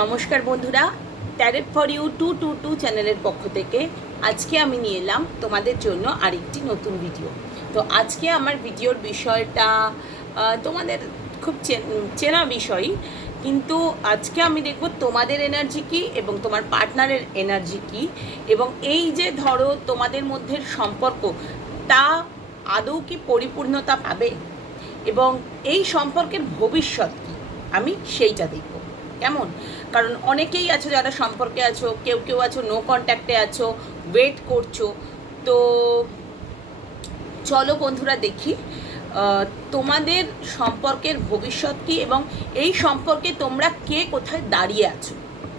নমস্কার বন্ধুরা, tarot for you 222 চ্যানেলের পক্ষ থেকে আজকে আমি নিয়ে এলাম তোমাদের জন্য আরেকটি নতুন ভিডিও। তো আজকে আমার ভিডিওর বিষয়টা তোমাদের খুব চেনা বিষয়ই, কিন্তু আজকে আমি দেখব তোমাদের এনার্জি কী এবং তোমার পার্টনারের এনার্জি কী, এবং এই যে ধরো তোমাদের মধ্যে সম্পর্ক তা আদৌ কি পরিপূর্ণতা পাবে, এবং এই সম্পর্কের ভবিষ্যৎ কী আমি সেইটা দেখব। কেমন? কারণ অনেকেই আছো যারা সম্পর্কে আছো, কেউ কেউ আছো নো কন্ট্যাক্টে আছো, ওয়েট করছো। তো চলো বন্ধুরা দেখি তোমাদের সম্পর্কের ভবিষ্যৎ কী, এবং এই সম্পর্কে তোমরা কে কোথায় দাঁড়িয়ে আছো।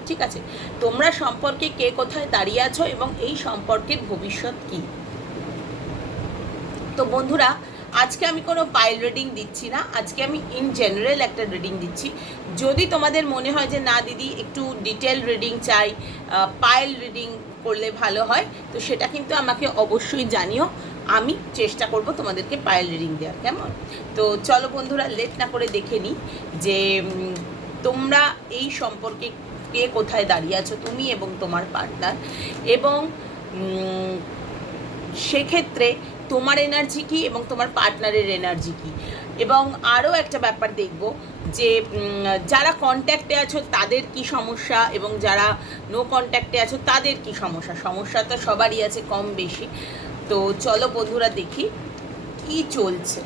ঠিক আছে, তোমরা সম্পর্কে কে কোথায় দাঁড়িয়ে আছো এবং এই সম্পর্কের ভবিষ্যৎ কী। তো বন্ধুরা, আজকে আমি কোনো পাইল রিডিং দিচ্ছি না, আজকে আমি ইন জেনারেল একটা রিডিং দিচ্ছি। যদি তোমাদের মনে হয় যে না দিদি একটু ডিটেল রিডিং চাই, পাইল রিডিং করলে ভালো হয়, তো সেটা কিন্তু আমাকে অবশ্যই জানিও, আমি চেষ্টা করব তোমাদেরকে পাইল রিডিং দেওয়ার। কেমন? তো চলো বন্ধুরা, লেট না করে দেখে নিই যে তোমরা এই সম্পর্কে কে কোথায় দাঁড়িয়ে আছো, তুমি এবং তোমার পার্টনার, এবং সেক্ষেত্রে তোমার এনার্জি কী এবং তোমার পার্টনারের এনার্জি কী। এবং আরও একটা ব্যাপার দেখব যে যারা কন্ট্যাক্টে আছো তাদের কি সমস্যা, এবং যারা নো কন্ট্যাক্টে আছো তাদের কি সমস্যা। সমস্যা তো সবারই আছে কম বেশি। তো চলো বন্ধুরা দেখি কি চলছে,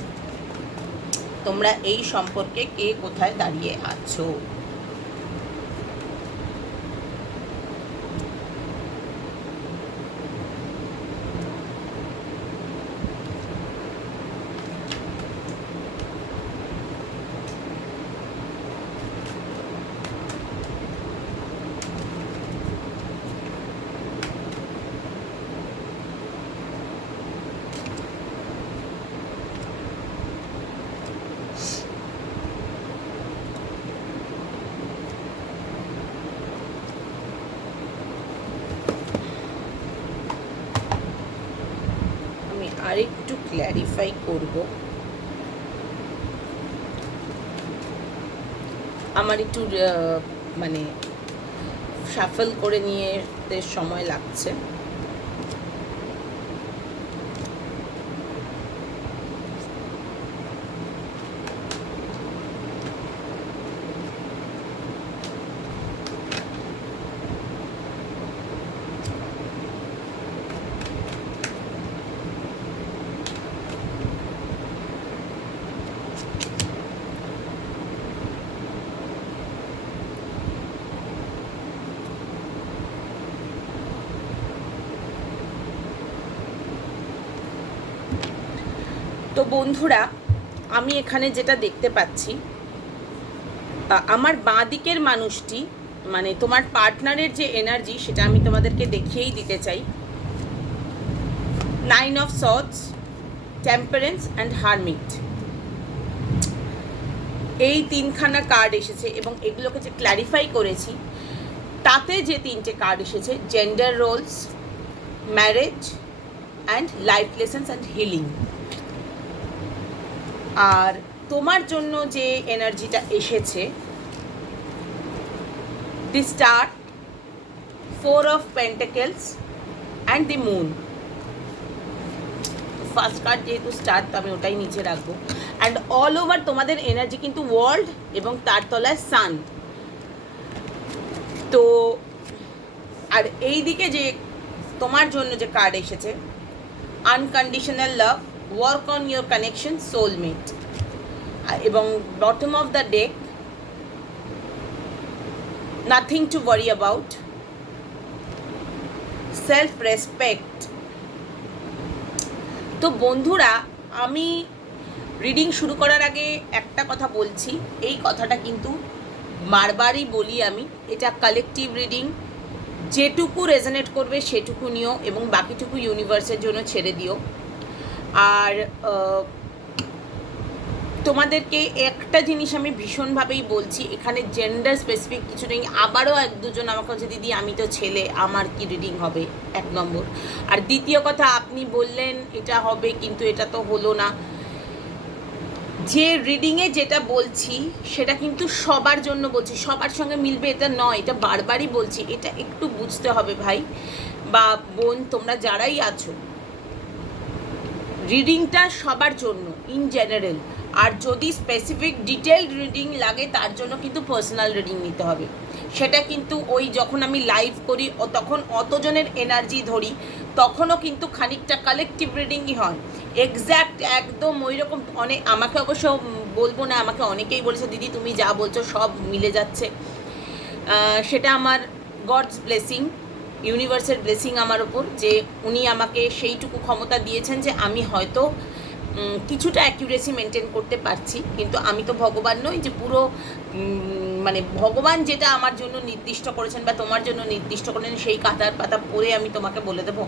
তোমরা এই সম্পর্কে কে কোথায় দাঁড়িয়ে আছো। আরেকটু ক্ল্যারিফাই করব, আমার একটু মানে শাফল করে নিয়ে সময় লাগছে। তো বন্ধুরা, আমি এখানে যেটা দেখতে পাচ্ছি, আমার বাঁ দিকের মানুষটি মানে তোমার পার্টনারের যে এনার্জি সেটা আমি তোমাদেরকে দেখিয়েই দিতে চাই। 9 অফ সর্ডস, টেম্পারেন্স অ্যান্ড হারমিট, এই তিনখানা কার্ড এসেছে, এবং এগুলোকে যে ক্ল্যারিফাই করেছি তাতে যে তিনটে কার্ড এসেছে, gender roles, marriage and life lessons and healing. আর তোমার জন্য যে এনার্জিটা এসেছে, the star, 4 of pentacles and the moon. First card যেহেতু স্টার, তো আমি ওটাই নিচে রাখবো। অ্যান্ড অল ওভার তোমাদের এনার্জি কিন্তু ওয়ার্ল্ড, এবং তার তলায় সান। তো আর এই দিকে যে তোমার জন্য যে কার্ড এসেছে, unconditional love, work on your connection, soulmate. এবং bottom of the deck, nothing to worry about, self respect. তো বন্ধুরা, আমি রিডিং শুরু করার আগে একটা কথা বলছি, এই কথাটা কিন্তু বারবারই বলি আমি, এটা কালেকটিভ রিডিং, যেটুকু রেজনেট করবে সেটুকু নিও, এবং বাকিটুকু ইউনিভার্সের জন্য ছেড়ে দিও। আর তোমাদেরকে একটা জিনিস আমি ভীষণভাবেই বলছি, এখানে জেন্ডার স্পেসিফিক কিছু নেই। আবারও এক দুজন আমাকে বলছে দিদি আমি তো ছেলে, আমার কি রিডিং হবে, 1 নম্বর। আর দ্বিতীয় কথা, আপনি বললেন এটা হবে কিন্তু এটা তো হলো না। যে রিডিংয়ে যেটা বলছি সেটা কিন্তু সবার জন্য বলছি, সবার সঙ্গে মিলবে এটা নয়, এটা বারবারই বলছি, এটা একটু বুঝতে হবে ভাই বা বোন, তোমরা যারাই আছো। রিডিংটা সবার জন্য ইন জেনারেল, আর যদি স্পেসিফিক ডিটেলড রিডিং লাগে তার জন্য কিন্তু পার্সোনাল রিডিং নিতে হবে। সেটা কিন্তু ওই যখন আমি লাইভ করি তখন অতজনের এনার্জি ধরি, তখনও কিন্তু খানিকটা কালেকটিভ রিডিংই হয়, এক্স্যাক্ট একদম ওই রকম। আমাকে অবশ্য বলবো না, আমাকে অনেকেই বলেছে দিদি তুমি যা বলছো সব মিলে যাচ্ছে। সেটা আমার গডস ব্লেসিং, ইউনিভার্সের ব্লেসিং আমার ওপর, যে উনি আমাকে সেইটুকু ক্ষমতা দিয়েছেন যে আমি হয়তো কিছুটা অ্যাকিউরেসি মেনটেন করতে পারছি। কিন্তু আমি তো ভগবান নই যে পুরো মানে ভগবান যেটা আমার জন্য নির্দিষ্ট করেছেন বা তোমার জন্য নির্দিষ্ট করেন সেই কাতার পাতা পরে আমি তোমাকে বলে দেবো,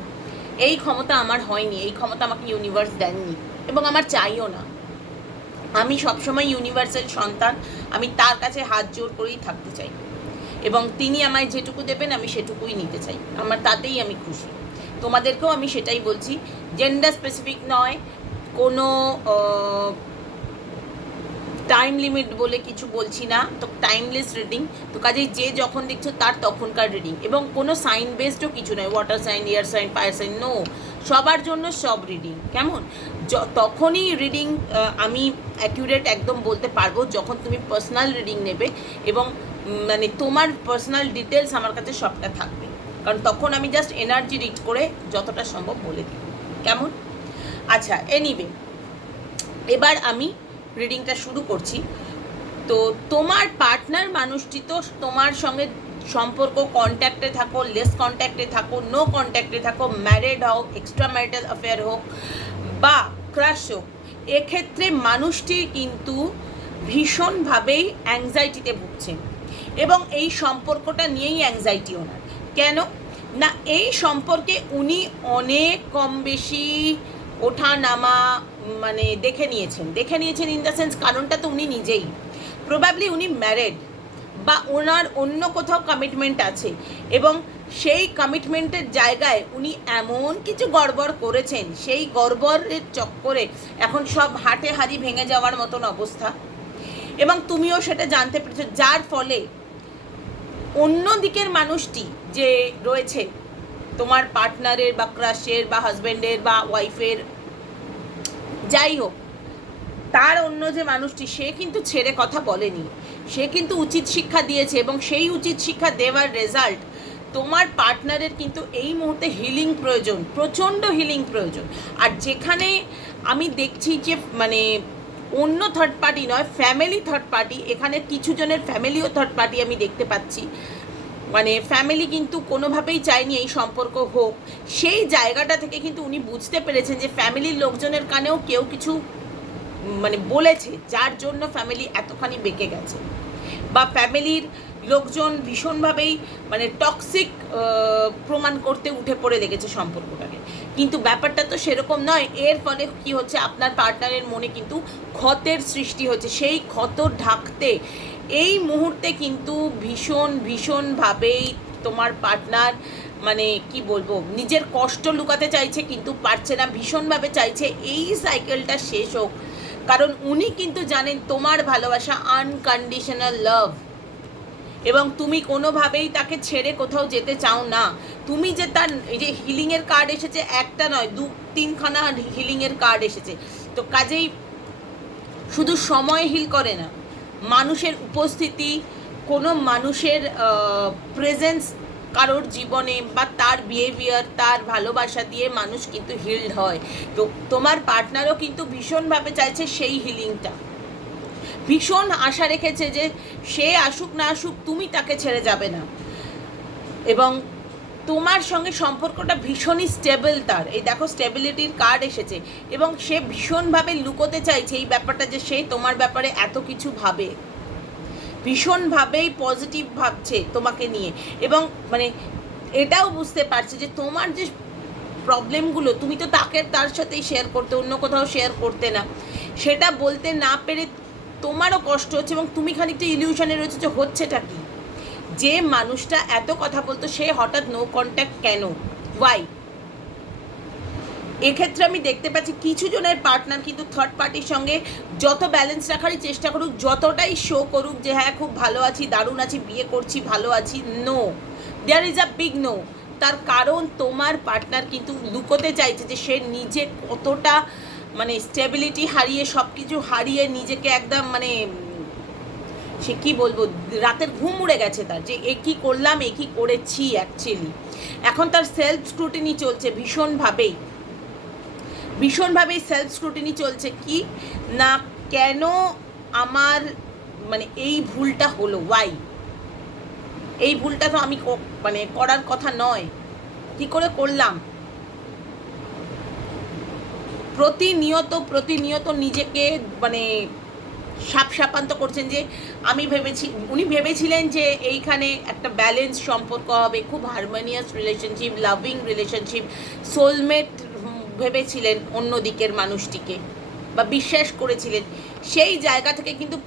এই ক্ষমতা আমার হয়নি, এই ক্ষমতা আমাকে ইউনিভার্স দেননি এবং আমার চাইও না। আমি সবসময় ইউনিভার্সের সন্তান, আমি তার কাছে হাত জোর করেই থাকতে চাই এবং তিনি আমায় যেটুকু দেবেন আমি সেটুকুই নিতে চাই, আমার তাতেই আমি খুশি। তোমাদেরকেও আমি সেটাই বলছি, জেন্ডার স্পেসিফিক নয়, কোনো টাইম লিমিট বলে কিছু বলছি না, তো টাইমলেস রিডিং। তো কাজেই যে যখন দেখছো তার তখনকার রিডিং, এবং কোনো সাইন বেসডও কিছু নয়, water sign, air sign, fire sign, no, সবার জন্য সব রিডিং। কেমন? তখনই রিডিং আমি অ্যাকিউরেট একদম বলতে পারবো যখন তুমি পার্সোনাল রিডিং নেবে এবং মানে তোমার পার্সোনাল ডিটেলস আমার কাছে সবটা থাকবে, কারণ তখন আমি জাস্ট এনার্জি রিড করে যতটা সম্ভব বলে দিই। কেমন? আচ্ছা, এনিওয়ে এবার আমি রিডিংটা শুরু করছি। তো তোমার পার্টনার মানুষটি তো তোমার সঙ্গে সম্পর্ক, কন্ট্যাক্টে থাকো, লেস কন্ট্যাক্টে থাকো, নো কন্ট্যাক্টে থাকো, ম্যারিড হও, এক্সট্রা ম্যারিটাল অ্যাফেয়ার হোক বা ক্রাশ হোক, এক্ষেত্রে মানুষটি কিন্তু ভীষণভাবেই অ্যাংজাইটিতে ভুগছেন এবং এই সম্পর্কটা নিয়েই অ্যাংজাইটি ওনার। কেন না, এই সম্পর্কে উনি অনেক কম বেশি ওঠা নামা মানে দেখে নিয়েছেন ইন দ্য সেন্স, কারণটা তো উনি নিজেই, প্রবাবলি উনি ম্যারেড বা ওনার অন্য কোথাও কমিটমেন্ট আছে এবং সেই কমিটমেন্টের জায়গায় উনি এমন কিছু গড়বড় করেছেন, সেই গড়বড়ের চক্করে এখন সব হাটে হাড়ি ভেঙে যাওয়ার মতন অবস্থা, এবং তুমিও সেটা জানতে পেরেছো, যার ফলে অন্য দিকের মানুষটি যে রয়েছে তোমার পার্টনারের বা ক্রাশের বা হাজব্যান্ডের বা ওয়াইফের যাই হোক, তার অন্য যে মানুষটি সে কিন্তু ছেড়ে কথা বলেনি, সে কিন্তু উচিত শিক্ষা দিয়েছে এবং সেই উচিত শিক্ষা দেওয়ার রেজাল্ট তোমার পার্টনারের কিন্তু এই মুহূর্তে হিলিং প্রয়োজন, প্রচণ্ড হিলিং প্রয়োজন। আর যেখানে আমি দেখছি যে মানে অন্য থার্ড পার্টি নয়, ফ্যামিলি থার্ড পার্টি, এখানে কিছু জনের ফ্যামিলিও থার্ড পার্টি আমি দেখতে পাচ্ছি, মানে ফ্যামিলি কিন্তু কোনোভাবেই চায়নি এই সম্পর্ক হোক, সেই জায়গাটা থেকে কিন্তু উনি বুঝতে পেরেছেন যে ফ্যামিলির লোকজনের কানেও কেউ কিছু মানে বলেছে, যার জন্য ফ্যামিলি এতখানি বেঁকে গেছে, বা ফ্যামিলির লোকজন ভীষণভাবেই মানে টক্সিক প্রমাণ করতে উঠে পড়ে লেগেছে সম্পর্কটাকে। কিন্তু ব্যাপারটা তো সেরকম নয়। এর ফলে কি হচ্ছে, আপনার পার্টনারের মনে কিন্তু ক্ষতের সৃষ্টি হচ্ছে, সেই ক্ষত ঢাকতে এই মুহূর্তে কিন্তু ভীষণভাবেই তোমার পার্টনার মানে কি বলবো, নিজের কষ্ট লুকাতে চাইছে কিন্তু পারছে না, ভীষণভাবে চাইছে এই সাইকেলটা শেষ হোক, কারণ উনি কিন্তু জানেন তোমার ভালোবাসা আনকন্ডিশনাল লাভ এবং তুমি কোনোভাবেই তাকে ছেড়ে কোথাও যেতে চাও না। তুমি যে তার এই যে হিলিংয়ের কার্ড এসেছে, একটা নয় 2-3খানা হিলিংয়ের কার্ড এসেছে, তো কাজেই শুধু সময় হিল করে না, মানুষের উপস্থিতি, কোনো মানুষের প্রেজেন্স কারোর জীবনে বা তার বিহেভিয়ার, তার ভালোবাসা দিয়ে মানুষ কিন্তু হিলড হয়। তো তোমার পার্টনারও কিন্তু ভীষণভাবে চাইছে সেই হিলিংটা, ভীষণ আশা রেখেছে যে সে আসুক না আসুক তুমি তাকে ছেড়ে যাবে না, এবং তোমার সঙ্গে সম্পর্কটা ভীষণই স্টেবল তার, এই দেখো স্টেবিলিটির কার্ড এসেছে, এবং সে ভীষণভাবে লুকোতে চাইছে এই ব্যাপারটা যে সে তোমার ব্যাপারে এত কিছু ভাবে, ভীষণভাবেই পজিটিভ ভাবছে তোমাকে নিয়ে, এবং মানে এটাও বুঝতে পারছে যে তোমার যে প্রবলেমগুলো তুমি তো তার সাথেই শেয়ার করতে, অন্য কোথাও শেয়ার করতে না, সেটা বলতে না পেরে তোমারও কষ্ট হচ্ছে এবং তুমি খানিকটা ইলিউশনে রয়েছে যে হচ্ছেটা কি, যে মানুষটা এত কথা বলতো সে হঠাৎ নো কন্ট্যাক্ট কেন, ওয়াই? এক্ষেত্রে আমি দেখতে পাচ্ছি কিছু জনের পার্টনার কিন্তু থার্ড পার্টির সঙ্গে যত ব্যালেন্স রাখারই চেষ্টা করুক, যতটাই শো করুক যে হ্যাঁ খুব ভালো আছি, দারুণ আছি, বিয়ে করছি, ভালো আছি, no, there is a big no. তার কারণ তোমার পার্টনার কিন্তু লুকোতে চাইছে যে সে নিজে কতটা মানে স্টেবিলিটি হারিয়ে, সব কিছু হারিয়ে নিজেকে একদম মানে সে কী বলবো, রাতের ঘুম উড়ে গেছে তার, যে এ কী করলাম, এ কী করেছি অ্যাকচুয়ালি। এখন তার সেলফ স্ক্রুটিনি চলছে ভীষণভাবেই সেলফ স্ক্রুটিনি চলছে। কি না, কেন আমার মানে এই ভুলটা হলো, ওয়াই এই ভুলটা তো আমি মানে করার কথা নয়, কি করে করলাম। প্রতিনিয়ত নিজেকে মানে সাপান্ত করছেন যে উনি ভেবেছিলেন যে এইখানে একটা ব্যালেন্স সম্পর্ক হবে, খুব harmonious relationship, loving relationship, soulmate ভেবেছিলেন অন্য দিকের মানুষটিকে, বা বিশ্বাস করেছিলেন। সেই জায়গা থেকে কিন্তু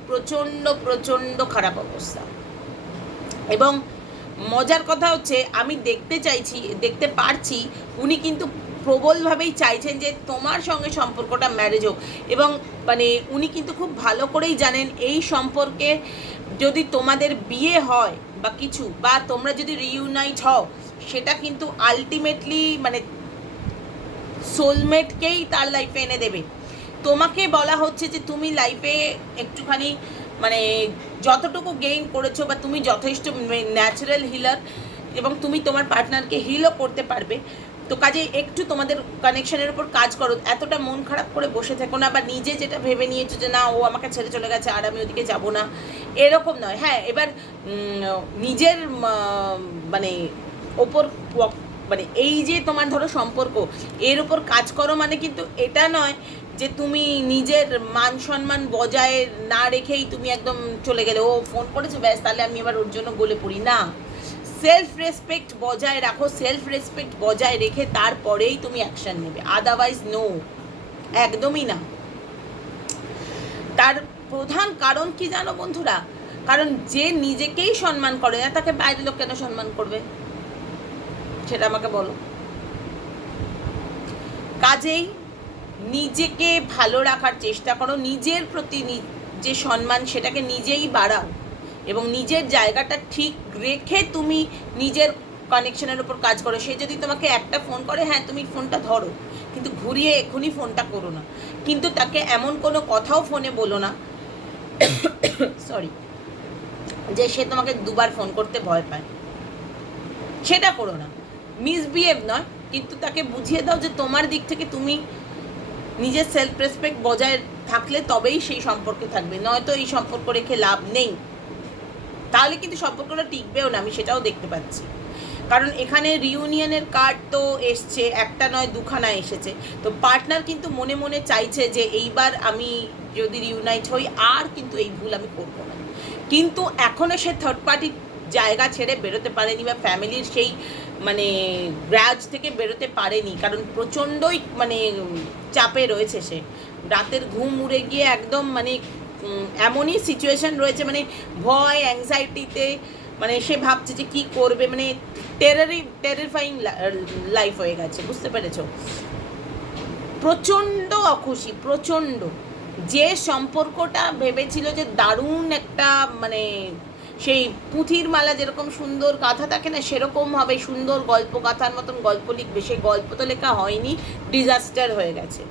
প্রচণ্ড খারাপ অবস্থা। এবং মজার কথা হচ্ছে, আমি দেখতে পারছি উনি কিন্তু প্রবলভাবেই চাইছেন যে তোমার সঙ্গে সম্পর্কটা ম্যারেজ হোক। এবং মানে উনি কিন্তু খুব ভালো করেই জানেন এই সম্পর্কে যদি তোমাদের বিয়ে হয় বা কিছু, বা তোমরা যদি রিইউনাইট হও, সেটা কিন্তু আলটিমেটলি মানে সোলমেটকেই তার লাইফে এনে দেবে। তোমাকে বলা হচ্ছে যে তুমি লাইফে একটুখানি মানে যতটুকু গেইন করেছো, বা তুমি যথেষ্ট ন্যাচারাল হিলার এবং তুমি তোমার পার্টনারকে হিলও করতে পারবে, তো কাজে একটু তোমাদের কানেকশনের উপর কাজ করো। এতটা মন খারাপ করে বসে থেকো না, বা নিজে যেটা ভেবে নিয়েছো যে না ও আমাকে ছেড়ে চলে গেছে আর আমি ওদিকে যাবো না, এরকম নয়। হ্যাঁ, এবার নিজের মানে ওপর মানে এই যে তোমার ধরো সম্পর্ক, এর উপর কাজ করো, মানে কিন্তু এটা নয় যে তুমি নিজের মান সম্মান বজায় না রেখেই তুমি একদম চলে গেলে, ও ফোন করেছে ব্যাস তাহলে আমি এবার ওর জন্য গলে পড়ি, না। সেলফ রেসপেক্ট বজায় রাখো, সেলফ রেসপেক্ট বজায় রেখে তারপরেই তুমি অ্যাকশন নেবে, আদারওয়াইজ নো, একদমই না। তার প্রধান কারণ কি জানো বন্ধুরা? কারণ যে নিজেকেই সম্মান করে না, তাকে বাইরের লোক কেন সম্মান করবে সেটা আমাকে বলো। কাজেই নিজেকে ভালো রাখার চেষ্টা করো, নিজের প্রতি যে সম্মান সেটাকে নিজেই বাড়াও, এবং নিজের জায়গাটা ঠিক রেখে তুমি নিজের কানেকশনের উপর কাজ করো। সে যদি তোমাকে একটা ফোন করে, হ্যাঁ তুমি ফোনটা ধরো, কিন্তু ঘুরিয়ে এখনই ফোনটা করো না। কিন্তু তাকে এমন কোনো কথাও ফোনে বলো না সরি, যে সে তোমাকে দুবার ফোন করতে ভয় পায়, সেটা করো না। মিসবিহেভ নয়, কিন্তু তাকে বুঝিয়ে দাও যে তোমার দিক থেকে তুমি নিজের সেলফ রেসপেক্ট বজায় থাকলে তবেই সেই সম্পর্কে থাকবে, নয়তো এই সম্পর্ক রেখে লাভ নেই। তাহলে কিন্তু সম্পর্কটা টিকবেও না, আমি সেটাও দেখতে পাচ্ছি। কারণ এখানে রিউনিয়নের কার্ড তো এসছে, একটা নয় দুখানা এসেছে। তো পার্টনার কিন্তু মনে মনে চাইছে যে এইবার আমি যদি রিউনাইট হই আর কিন্তু এই ভুল আমি করবো না। কিন্তু এখনও সে থার্ড পার্টির জায়গা ছেড়ে বেরোতে পারেনি, বা ফ্যামিলির সেই মানে গ্রাজ থেকে বেরোতে পারেনি, কারণ প্রচণ্ডই মানে চাপে রয়েছে সে। রাতের ঘুম উড়ে গিয়ে একদম মানে এমনই সিচুয়েশান রয়েছে, মানে ভয় অ্যাংজাইটিতে, মানে সে ভাবছে যে কী করবে, মানে টেরিফাইং লাইফ হয়ে গেছে, বুঝতে পেরেছো? প্রচণ্ড অখুশি, প্রচণ্ড। যে সম্পর্কটা ভেবেছিল যে দারুণ একটা মানে সেই পুঁথির মালা যেরকম সুন্দর গাথা থাকে না, সেরকম হবে, সুন্দর গল্প গাথার মতন গল্প লিখবে, সেই গল্প তো লেখা হয়নি, ডিজাস্টার হয়ে গেছে।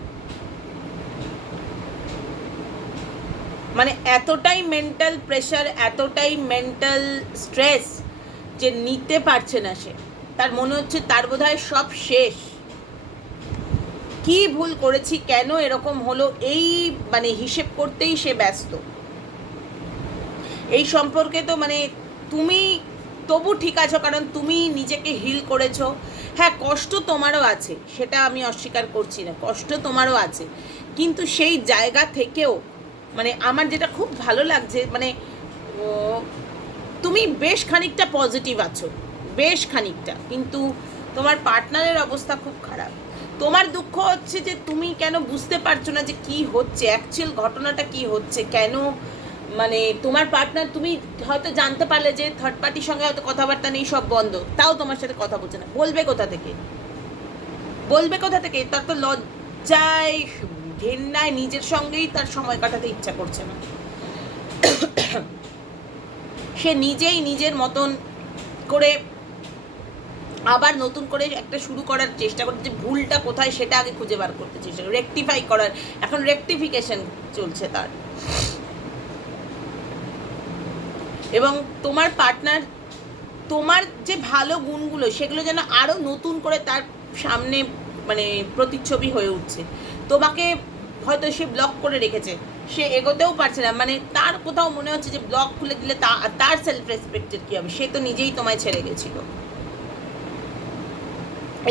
মানে এতটাই মেন্টাল প্রেশার, এতটাই মেন্টাল স্ট্রেস যে নিতে পারছে না সে। তার মনে হচ্ছে তার বোধহয় সব শেষ, কি ভুল করেছি, কেন এরকম হলো, এই মানে হিসেব করতেই সে ব্যস্ত। এই সম্পর্কে তো মানে তুমি তবু ঠিক আছো, কারণ তুমি নিজেকে হিল করেছো। হ্যাঁ, কষ্ট তোমারও আছে, সেটা আমি অস্বীকার করছি না, কষ্ট তোমারও আছে, কিন্তু সেই জায়গা থেকেও মানে আমার যেটা খুব ভালো লাগছে, মানে তুমি বেশ খানিকটা পজিটিভ আছো, বেশ খানিকটা, কিন্তু তোমার পার্টনারের অবস্থা খুব খারাপ। তোমার দুঃখ হচ্ছে যে তুমি কেন বুঝতে পারছো না যে কি হচ্ছে, অ্যাকচুয়াল ঘটনাটা কি হচ্ছে, কেন মানে তোমার পার্টনার, তুমি হয়তো জানতে পারলে যে থার্ড পার্টির সঙ্গে হয়তো কথাবার্তা নেই, সব বন্ধ, তাও তোমার সাথে কথা বলছে না, বলবে কোথা থেকে? বলবে কোথা থেকে? তার তো লজ্জায় ঘেন্নায় নিজের সঙ্গেই তার সময় কাটাতে ইচ্ছা করছে না। সে নিজেই নিজের মতন করে আবার নতুন করে একটা শুরু করার চেষ্টা করছে, যে ভুলটা কোথায় সেটা আগে খুঁজে বার করতে চেষ্টা করে, রেকটিফাই করার, এখন রেকটিফিকেশন চলছে তার। এবং তোমার পার্টনার তোমার যে ভালো গুণগুলো সেগুলো যেন আরও নতুন করে তার সামনে মানে প্রতিচ্ছবি হয়ে উঠছে। তোমাকে হয়তো সে ব্লক করে রেখেছে, সে এগোতেও পারছে না, মানে তার কোথাও মনে হচ্ছে যে ব্লক খুলে দিলে তার সেলফ রেসপেক্টের কী হবে, সে তো নিজেই তোমায় ছেড়ে গেছিল।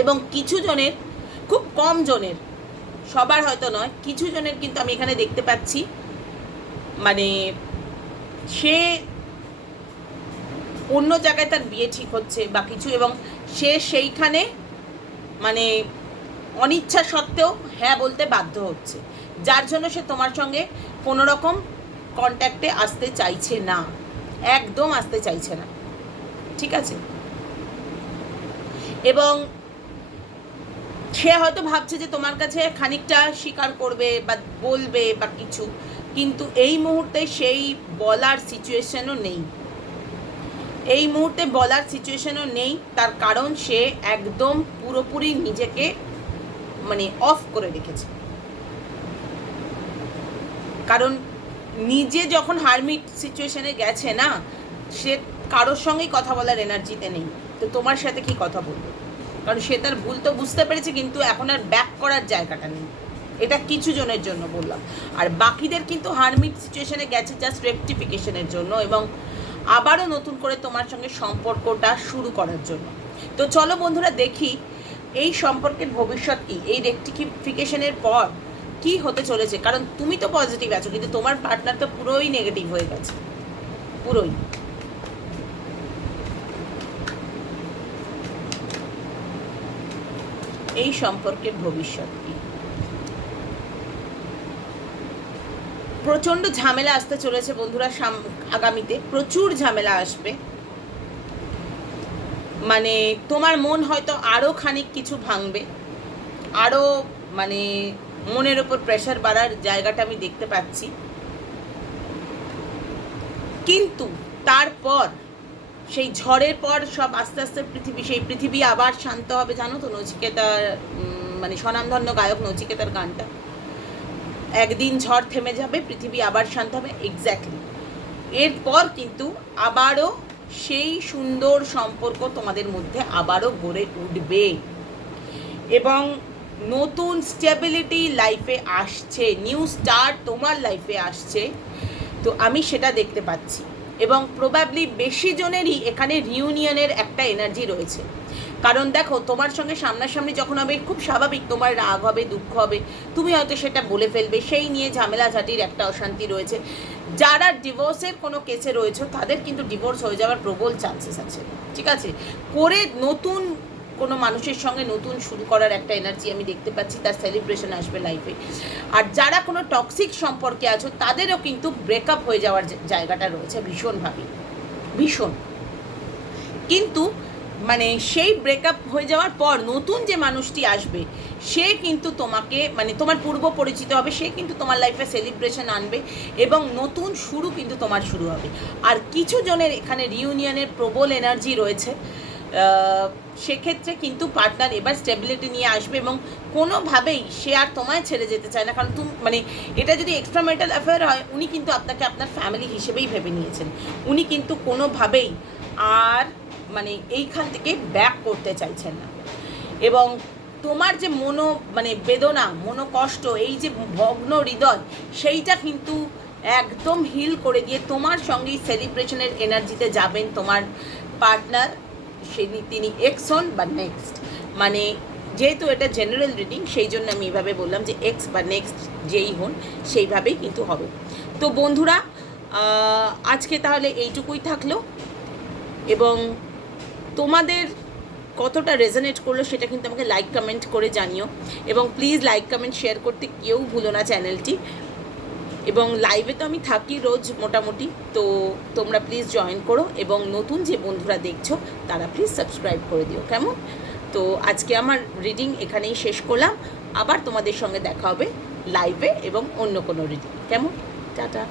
এবং কিছু জনের, খুব কম জনের, সবার হয়তো নয়, কিছু জনের কিন্তু আমি এখানে দেখতে পাচ্ছি মানে সে অন্য জায়গায় তার বিয়ে ঠিক হচ্ছে বা কিছু, এবং সে সেইখানে মানে অনিচ্ছা সত্ত্বেও হ্যাঁ বলতে বাধ্য হচ্ছে, যার জন্য সে তোমার সঙ্গে কোনো রকম কন্ট্যাক্টে আসতে চাইছে না, একদম আসতে চাইছে না, ঠিক আছে? এবং সে হয়তো ভাবছে যে তোমার কাছে খানিকটা স্বীকার করবে বা বলবে বা কিছু, কিন্তু এই মুহূর্তে সেই বলার সিচুয়েশনও নেই, এই মুহূর্তে বলার সিচুয়েশনও নেই। তার কারণ সে একদম পুরোপুরি নিজেকে মানে অফ করে রেখেছে। কারণ নিজে যখন হারমিট সিচুয়েশনে গেছে না, সে কারোর সঙ্গেই কথা বলার এনার্জিতে নেই, তো তোমার সাথে কি কথা বলবে? কারণ সে তার ভুল তো বুঝতে পেরেছে, কিন্তু এখন আর ব্যাক করার জায়গাটা নেই। এটা কিছু জনের জন্য বললাম, আর বাকিদের কিন্তু হারমিট সিচুয়েশনে গেছে জাস্ট রেকটিফিকেশনের জন্য এবং আবারও নতুন করে তোমার সঙ্গে সম্পর্কটা শুরু করার জন্য। তো চলো বন্ধুরা দেখি এই সম্পর্কের ভবিষ্যৎ কী, এই রেকটিফিকেশনের পর কি হতে চলেছে। কারণ তুমি তো পজিটিভ আছো, কিন্তু তোমার পার্টনার তো পুরোই নেগেটিভ হয়ে গেছে, পুরোই। এই সম্পর্কের ভবিষ্যৎ কি? প্রচণ্ড ঝামেলা আসতে চলেছে বন্ধুরা, আগামীতে প্রচুর ঝামেলা আসবে। মানে তোমার মন হয়তো আরও খানিক কিছু ভাঙবে, আরও মানে মনের ওপর প্রেশার বাড়ার জায়গাটা আমি দেখতে পাচ্ছি। কিন্তু তারপর সেই ঝড়ের পর সব আস্তে আস্তে সেই পৃথিবী আবার শান্ত হবে। জানো তো নচিকেতার মানে স্বনামধন্য গায়ক নচিকেতার গানটা, একদিন ঝড় থেমে যাবে, পৃথিবী আবার শান্ত হবে, এক্স্যাক্টলি। এরপর কিন্তু আবারও সেই সুন্দর সম্পর্ক তোমাদের মধ্যে আবারও গড়ে উঠবে এবং নতুন স্টেবিলিটি লাইফে আসছে, নিউ স্টার্ট তোমার লাইফে আসছে। তো আমি সেটা দেখতে পাচ্ছি এবং প্রবাবলি বেশি জনেরই এখানে রিউনিয়নের একটা এনার্জি রয়েছে। কারণ দেখো, তোমার সঙ্গে সামনাসামনি যখন হবে খুব স্বাভাবিক তোমার রাগ হবে, দুঃখ হবে, তুমি হয়তো সেটা বলে ফেলবে, সেই নিয়ে ঝামেলাঝাটির একটা অশান্তি রয়েছে। যারা ডিভোর্সের কোনো কেসে রয়েছে তাদের কিন্তু ডিভোর্স হয়ে যাওয়ার প্রবল চান্সেস আছে, ঠিক আছে? করে নতুন কোনো মানুষের সঙ্গে নতুন শুরু করার একটা এনার্জি আমি দেখতে পাচ্ছি, তার সেলিব্রেশন আসবে লাইফে। আর যারা কোনো টক্সিক সম্পর্কে আছো তাদেরও কিন্তু ব্রেকআপ হয়ে যাওয়ার জায়গাটা রয়েছে ভীষণভাবে, ভীষণ। কিন্তু মানে সেই ব্রেকআপ হয়ে যাওয়ার পর নতুন যে মানুষটি আসবে সে কিন্তু তোমাকে মানে তোমার পূর্ব পরিচিত হবে, সে কিন্তু তোমার লাইফে সেলিব্রেশন আনবে এবং নতুন শুরু কিন্তু তোমার শুরু হবে। আর কিছু জনের এখানে রিউনিয়নের প্রবল এনার্জি রয়েছে, সেক্ষেত্রে কিন্তু পার্টনার এবার স্টেবিলিটি নিয়ে আসবে এবং কোনোভাবেই সে আর তোমায় ছেড়ে যেতে চায় না। কারণ তুমি মানে এটা যদি এক্সট্রা ম্যারিটাল অ্যাফেয়ার হয়, উনি কিন্তু আপনাকে আপনার ফ্যামিলি হিসেবেই ভেবে নিয়েছেন, উনি কিন্তু কোনোভাবেই আর মানে এইখান থেকে ব্যাক করতে চাইছেন না। এবং তোমার যে মানে বেদনা, মনোকষ্ট, এই যে ভগ্ন হৃদয়, সেইটা কিন্তু একদম হিল করে দিয়ে তোমার সঙ্গেই সেলিব্রেশনের এনার্জিতে যাবেন তোমার পার্টনার। তিনি এক্স হন বা নেক্সট, মানে যেহেতু এটা জেনারেল রিডিং সেই জন্য আমি এইভাবে বললাম যে এক্স বা নেক্সট যেই হন সেইভাবেই কিন্তু হবে। তো বন্ধুরা আজকে তাহলে এইটুকুই থাকলো এবং তোমাদের কতটা রেজোনেট করলো সেটা কিন্তু আমাকে লাইক কমেন্ট করে জানিও এবং প্লিজ লাইক কমেন্ট শেয়ার করতে কেউ ভুলো না চ্যানেলটি। এবং লাইভে তো আমি থাকি রোজ মোটামুটি, তো তোমরা প্লিজ জয়েন করো এবং নতুন যে বন্ধুরা দেখছো তারা প্লিজ সাবস্ক্রাইব করে দিও, কেমন? তো আজকে আমার রিডিং এখানেই শেষ করলাম। আবার তোমাদের সঙ্গে দেখা হবে লাইভে এবং অন্য কোনো রিডিং। কেমন? টাটা।